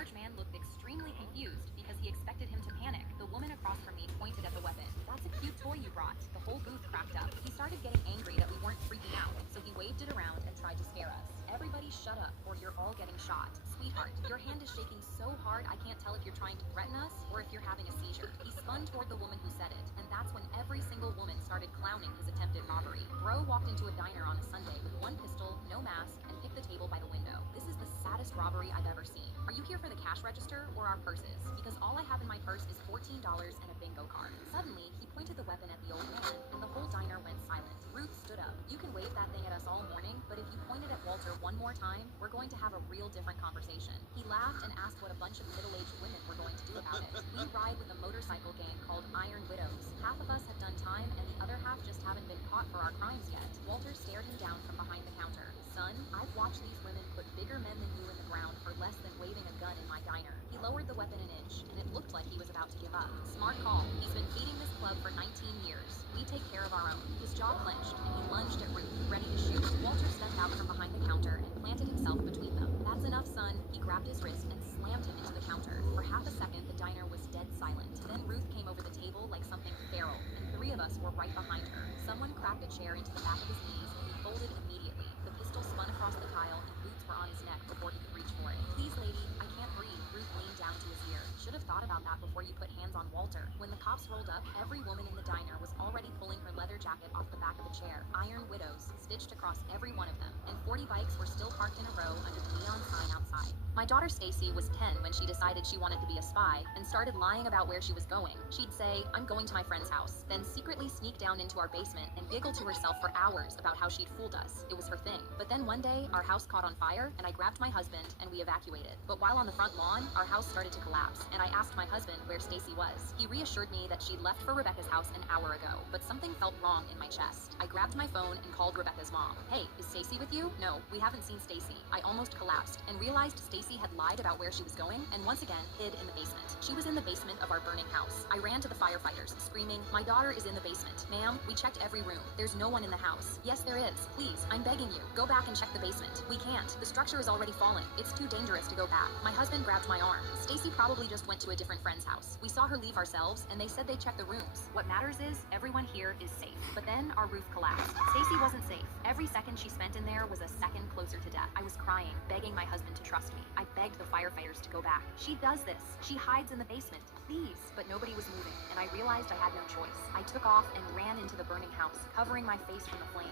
large man looked extremely confused because he expected him to panic. The woman across from me pointed at the weapon. "That's a cute toy you brought." The whole booth cracked up. He started getting angry that we weren't freaking out, so he waved it around and tried to scare us. "Everybody shut up or you're all getting shot." "Sweetheart, your hand is shaking so hard I can't tell if you're trying to threaten us or if you're having a seizure." He spun toward the woman who said it, and that's when every single woman started clowning his attempted robbery. Bro walked into a diner on a Sunday with one pistol, no mask, and picked the table by the window. This is the saddest robbery I've ever seen. "Are you here for the cash register or our purses? Because all I have in my purse is $14 and a bingo card." Suddenly, he pointed the weapon at the old man, and the whole diner went silent. Ruth stood up. "You can wave that thing at us all morning, but if you point it at Walter one more time, we're going to have a real different conversation." He laughed and asked what a bunch of middle-aged women were going to do about it. "We ride with a motorcycle gang called Iron Widows. Half of us have done time, and the other half just haven't been caught for our crimes yet." Walter stared him down from behind the counter. "Son, I've watched these women put bigger men than you in the ground for less than waving a gun in my diner." He lowered the weapon an inch, and it looked like he was about to give up. "Smart call. He's been feeding this club for 19 years. We take care of our own." His jaw clenched, and he lunged at Ruth, ready to shoot. Walter stepped out from behind the counter and planted himself between them. "That's enough, son." He grabbed his wrist and slammed him into the counter. For half a second, the diner was dead silent. Then Ruth came over the table like something feral, and three of us were right behind her. Someone cracked a chair into the back of his knees, and he folded immediately. The pistol spun across the tile, and boots were on his neck before he could reach for it. "Please, lady, I can't breathe." Ruth leaned down to his ear. "Should have thought about that before you put hands on Walter." When the cops rolled up, every woman in the diner was already pulling her leather jacket off the back of a chair. Iron Widows stitched across every one of them, and 40 bikes were still parked in a row under the neon sign outside. My daughter Stacy was 10 when she decided she wanted to be a spy and started lying about where she was going. She'd say, "I'm going to my friend's house," then secretly sneak down into our basement and giggle to herself for hours about how she'd fooled us. It was her thing. But then one day, our house caught on fire, and I grabbed my husband and we evacuated. But while on the front lawn, our house started to collapse, and I asked my husband where Stacy was. He reassured me that she'd left for Rebecca's house an hour ago, but something felt wrong in my chest. I grabbed my phone and called Rebecca's mom. "Hey, is Stacy with you?" "No, we haven't seen Stacy." I almost collapsed and realized Stacy had lied about where she was going and once again hid in the basement. She was in the basement of our burning house. I ran to the firefighters, screaming, "My daughter is in the basement. Ma'am, we checked every room. There's no one in the house." "Yes, there is. Please, I'm begging you. Go back and check the basement." "We can't. The structure is already falling. It's too dangerous to go back." My husband grabbed my arm. "Stacy probably just went to a different friend's house. We saw her leave ourselves, and they said they checked the rooms. What matters is everyone here is safe." But then our roof collapsed. Stacy wasn't safe. Every second she spent in there was a second closer to death. I was crying, begging my husband to trust me. I begged the firefighters to go back. "She does this. She hides in the basement. Please." But nobody was moving, and I realized I had no choice. I took off and ran into the burning house, covering my face from the flames.